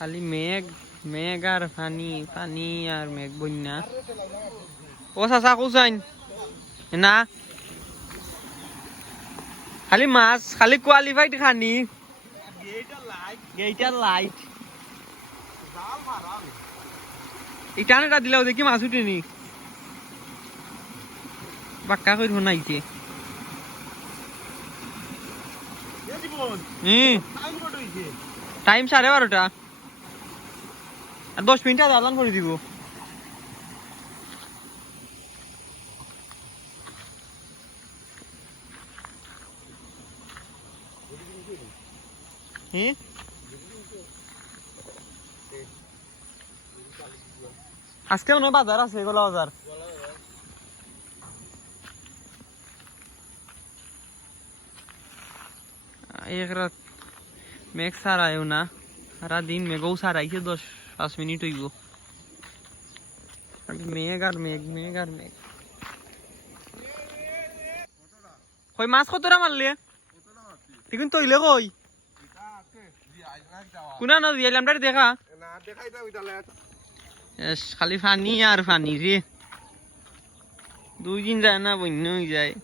খালি মেঘ মেঘ আর পানি পানি আর মেঘ বন্যা ও চাচা কোসাইন না খালি মাছ খালি কোয়ালিফাইড খানি গেইটার লাইট ইটানেটা দিলাও দেখি মাছ উঠেনি বাক্কা কই শোনাইছে টাইম 12:30 আর 10 মিনিট আদান করে দিব আজকে মনে হয় বাজার আছে গোলা বাজার এক রাত মেঘ সারায়ও না সারা দিন মেঘও সারাইছে 10-5 মিনিট হইব মেঘ আর মেঘ মেঘ আর মেঘ কই মাছ কতটা মারলে দেখুন তৈলে কই কোনা না দিলাম দেখা খালি পানি আর পানি রে 2 দিন যায় না বন্য হয়ে যায়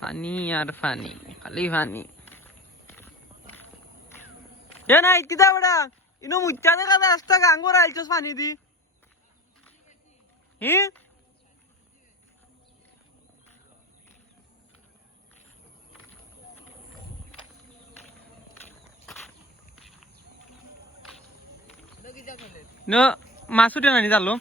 পানি আর পানি খালি পানি এ নাই কিতা বড়া ইনো মুচ্চা দেখা যায় আস্তা গাঙ্গর আইছস পানি দি হি ন মাছ উঠে নানি জালো